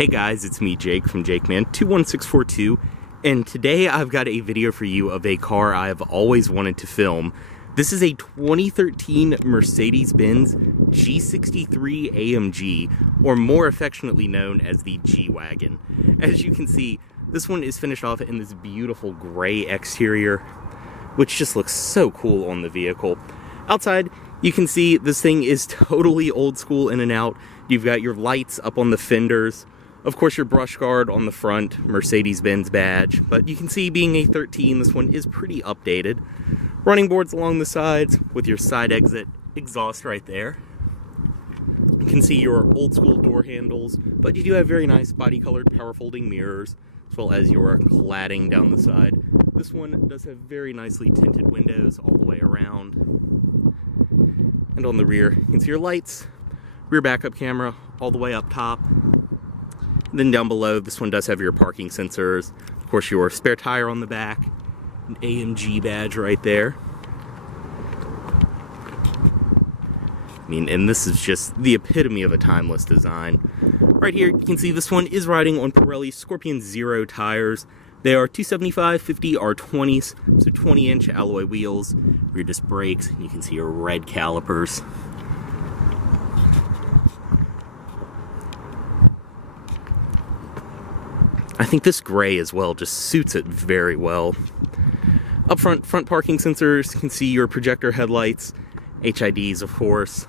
Hey guys, it's me Jake from JakeMan21642, and today I've got a video for you of a car I've always wanted to film. This is a 2013 Mercedes-Benz G63 AMG, or more affectionately known as the G Wagon. As you can see, this one is finished off in this beautiful gray exterior, which just looks so cool on the vehicle. Outside, you can see this thing is totally old school in and out. You've got your lights up on the fenders. Of course, your brush guard on the front, Mercedes-Benz badge. But you can see, being a 13, this one is pretty updated. Running boards along the sides with your side exit exhaust right there. You can see your old school door handles, but you do have very nice body colored power folding mirrors, as well as your cladding down the side. This one does have very nicely tinted windows all the way around. And on the rear, you can see your lights, rear backup camera all the way up top. And then down below, this one does have your parking sensors. Of course, your spare tire on the back, an AMG badge right there. I mean, and this is just the epitome of a timeless design. Right here, you can see this one is riding on Pirelli Scorpion Zero tires. They are 275/50 R20s, so 20-inch alloy wheels, rear disc brakes, and you can see your red calipers. I think this gray as well just suits it very well. Up front parking sensors, you can see your projector headlights, HIDs of course,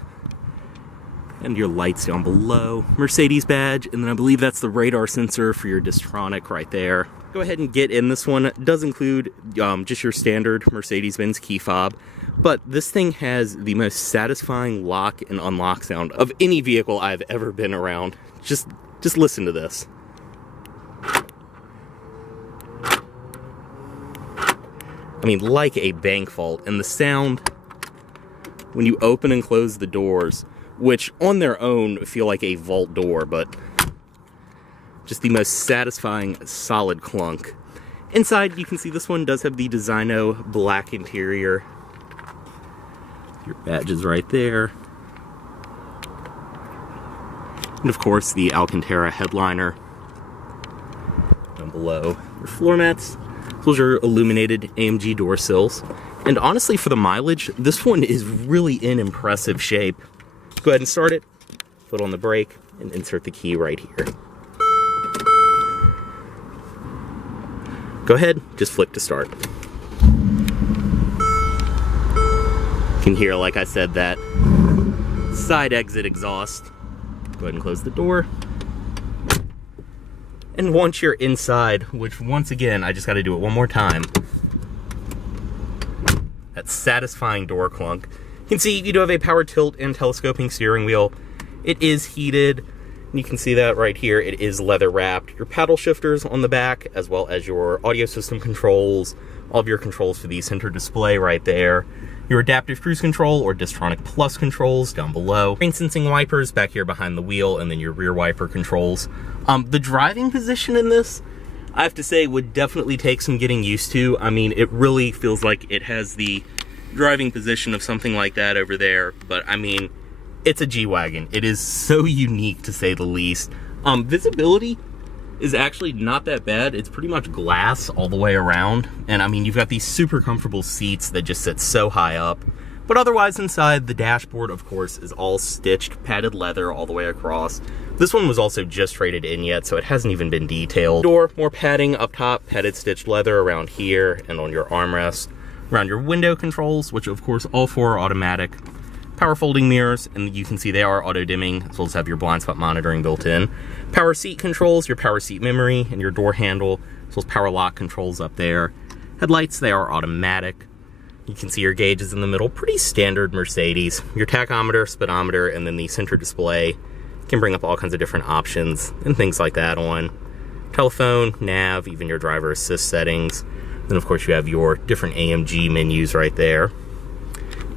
and your lights down below. Mercedes badge, and then I believe that's the radar sensor for your Distronic right there. Go ahead and get in this one. It does include just your standard Mercedes-Benz key fob, but this thing has the most satisfying lock and unlock sound of any vehicle I've ever been around. Just listen to this. I mean, like a bank vault. And the sound when you open and close the doors, which on their own feel like a vault door, but just the most satisfying solid clunk. Inside, you can see this one does have the Designo black interior. Your badges right there. And of course, the Alcantara headliner down below. Your floor mats. Those are illuminated AMG door sills. And honestly, for the mileage, this one is really in impressive shape. Go ahead and start it, foot on the brake, and insert the key right here. Go ahead, just flick to start. You can hear, like I said, that side exit exhaust. Go ahead and close the door. And once you're inside, which once again, I just got to do it one more time, that satisfying door clunk. You can see you do have a power tilt and telescoping steering wheel. It is heated, and you can see that right here. It is leather wrapped. Your paddle shifters on the back, as well as your audio system controls, all of your controls for the center display right there. Your adaptive cruise control or Distronic Plus controls down below. Rain sensing wipers back here behind the wheel, and then your rear wiper controls. The driving position in this, I have to say, would definitely take some getting used to. I mean, it really feels like it has the driving position of something like that over there, but I mean, it's a G Wagon. It is so unique, to say the least. Visibility is actually not that bad. It's pretty much glass all the way around, and I mean, you've got these super comfortable seats that just sit so high up. But otherwise, inside, the dashboard, of course, is all stitched, padded leather all the way across. This one was also just traded in yet, so it hasn't even been detailed. Door, more padding up top, padded stitched leather around here and on your armrest. Around your window controls, which of course all four are automatic. Power folding mirrors, and you can see they are auto dimming, as well as have your blind spot monitoring built in. Power seat controls, your power seat memory, and your door handle, as well as power lock controls up there. Headlights, they are automatic. You can see your gauges in the middle, pretty standard Mercedes. Your tachometer, speedometer, and then the center display can bring up all kinds of different options and things like that on telephone, nav, even your driver assist settings. Then of course you have your different AMG menus right there.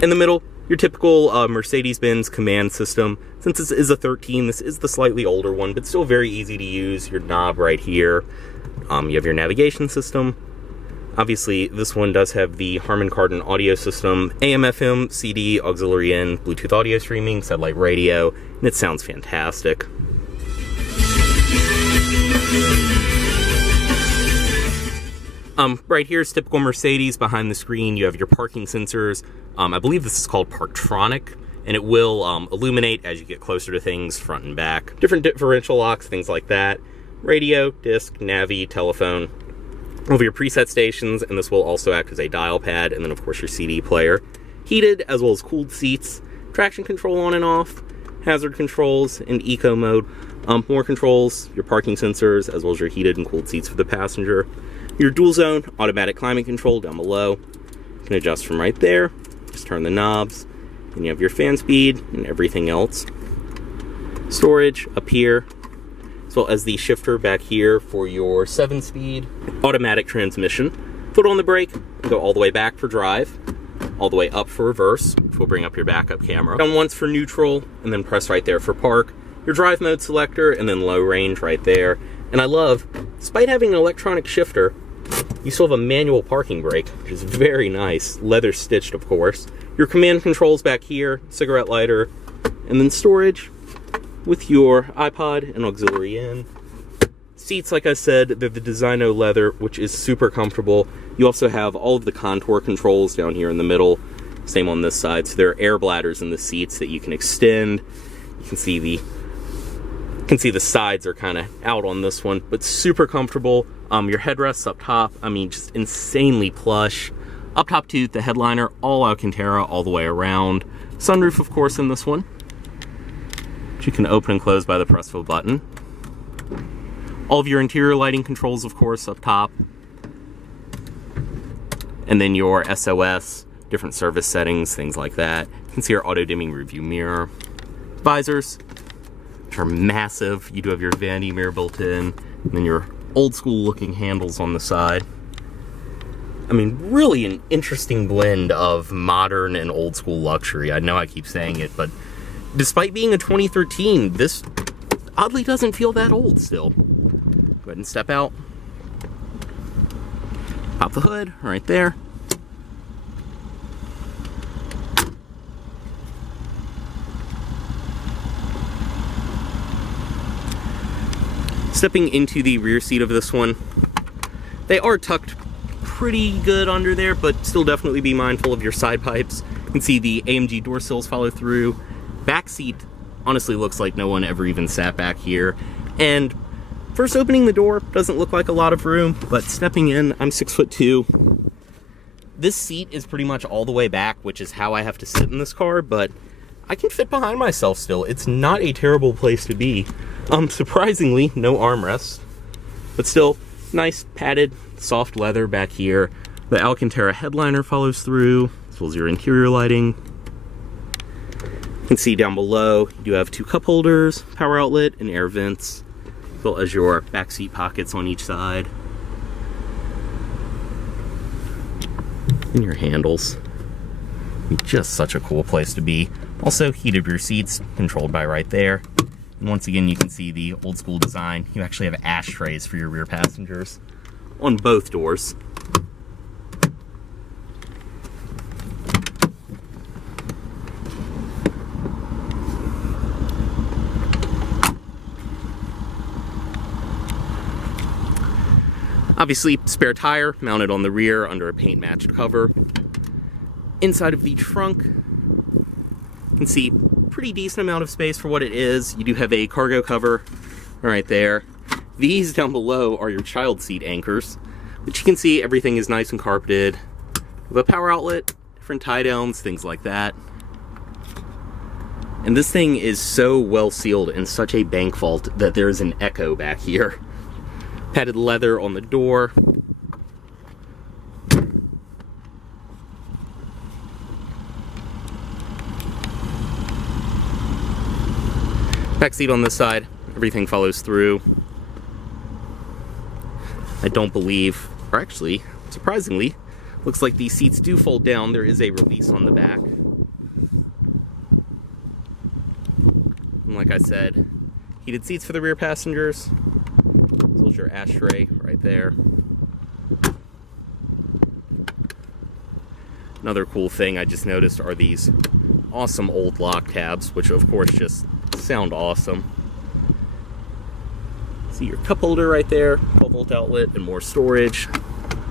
In the middle, your typical Mercedes-Benz command system. Since this is a 13, this is the slightly older one, but still very easy to use. Your knob right here. You have your navigation system. Obviously, this one does have the Harman Kardon audio system, AM, FM, CD, auxiliary in, Bluetooth audio streaming, satellite radio, and it sounds fantastic. Right here is typical Mercedes. Behind the screen, you have your parking sensors. I believe this is called Parktronic, and it will illuminate as you get closer to things front and back. Different differential locks, things like that. Radio, disc, navi, telephone. All of your preset stations, and this will also act as a dial pad, and then of course your CD player. Heated as well as cooled seats. Traction control on and off. Hazard controls and eco mode. More controls, your parking sensors, as well as your heated and cooled seats for the passenger. Your dual zone automatic climate control down below. You can adjust from right there. Just turn the knobs. And you have your fan speed and everything else. Storage up here, as well as the shifter back here for your 7-speed automatic transmission. Foot on the brake, go all the way back for drive, all the way up for reverse, which will bring up your backup camera. Down once for neutral, and then press right there for park. Your drive mode selector, and then low range right there. And I love, despite having an electronic shifter, you still have a manual parking brake, which is very nice. Leather stitched, of course. Your command controls back here, cigarette lighter, and then storage with your iPod and auxiliary in. Seats, like I said, they're the Designo leather, which is super comfortable. You also have all of the contour controls down here in the middle. Same on this side. So there are air bladders in the seats that you can extend. You can see the sides are kind of out on this one, but super comfortable. Your headrests up top, I mean, just insanely plush. Up top too, the headliner, all Alcantara all the way around. Sunroof, of course, in this one, which you can open and close by the press of a button. All of your interior lighting controls, of course, up top. And then your SOS, different service settings, things like that. You can see your auto-dimming rearview mirror. Visors, which are massive. You do have your vanity mirror built in, and then your old school looking handles on the side. I mean, really an interesting blend of modern and old school luxury. I know I keep saying it, but despite being a 2013, this oddly doesn't feel that old still. Go ahead and step out. Pop the hood right there. Stepping into the rear seat of this one, they are tucked pretty good under there, but still definitely be mindful of your side pipes. You can see the AMG door sills follow through. Back seat honestly looks like no one ever even sat back here. And first opening the door, doesn't look like a lot of room, but stepping in, I'm 6'2". This seat is pretty much all the way back, which is how I have to sit in this car, but I can fit behind myself still. It's not a terrible place to be. Surprisingly, no armrest, but still nice padded, soft leather back here. The Alcantara headliner follows through, as well as your interior lighting. You can see down below, you do have 2 cup holders, power outlet, and air vents, as well as your back seat pockets on each side. And your handles. Just such a cool place to be. Also, heated rear seats, controlled by right there. And once again, you can see the old school design. You actually have ashtrays for your rear passengers on both doors. Obviously, spare tire mounted on the rear under a paint matched cover. Inside of the trunk, you can see pretty decent amount of space for what it is. You do have a cargo cover right there. These down below are your child seat anchors, which you can see everything is nice and carpeted. With a power outlet, different tie downs, things like that. And this thing is so well sealed in such a bank vault that there's an echo back here. Padded leather on the door. Back seat on this side, everything follows through. I don't believe, or actually, surprisingly, looks like these seats do fold down. There is a release on the back. And like I said, heated seats for the rear passengers. As well as your ashtray right there. Another cool thing I just noticed are these awesome old lock tabs, which of course just sound awesome. See your cup holder right there, 12-volt outlet and more storage.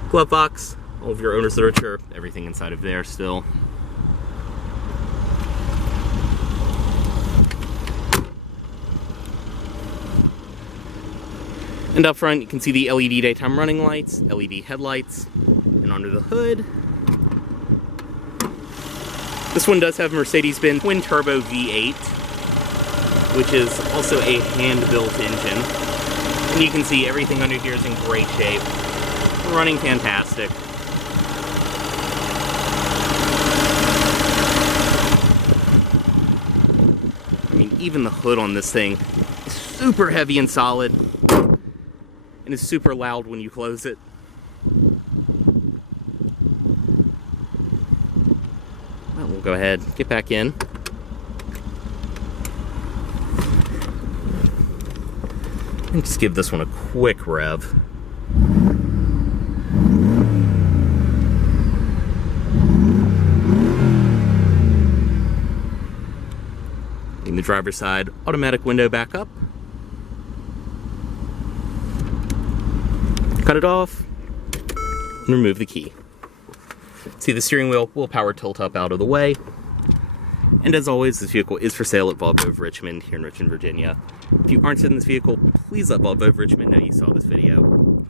Glove box, all of your owner's literature, everything inside of there still. And up front, you can see the LED daytime running lights, LED headlights, and under the hood. This one does have Mercedes-Benz twin-turbo V8, which is also a hand-built engine. And you can see everything under here is in great shape. Running fantastic. I mean, even the hood on this thing is super heavy and solid. And it's super loud when you close it. Well, we'll go ahead, get back in. And just give this one a quick rev. In the driver's side, automatic window back up. Cut it off, and remove the key. See, the steering wheel will power tilt up out of the way. And as always, this vehicle is for sale at Volvo of Richmond, here in Richmond, Virginia. If you aren't interested in this vehicle, please let Volvo of Richmond know you saw this video.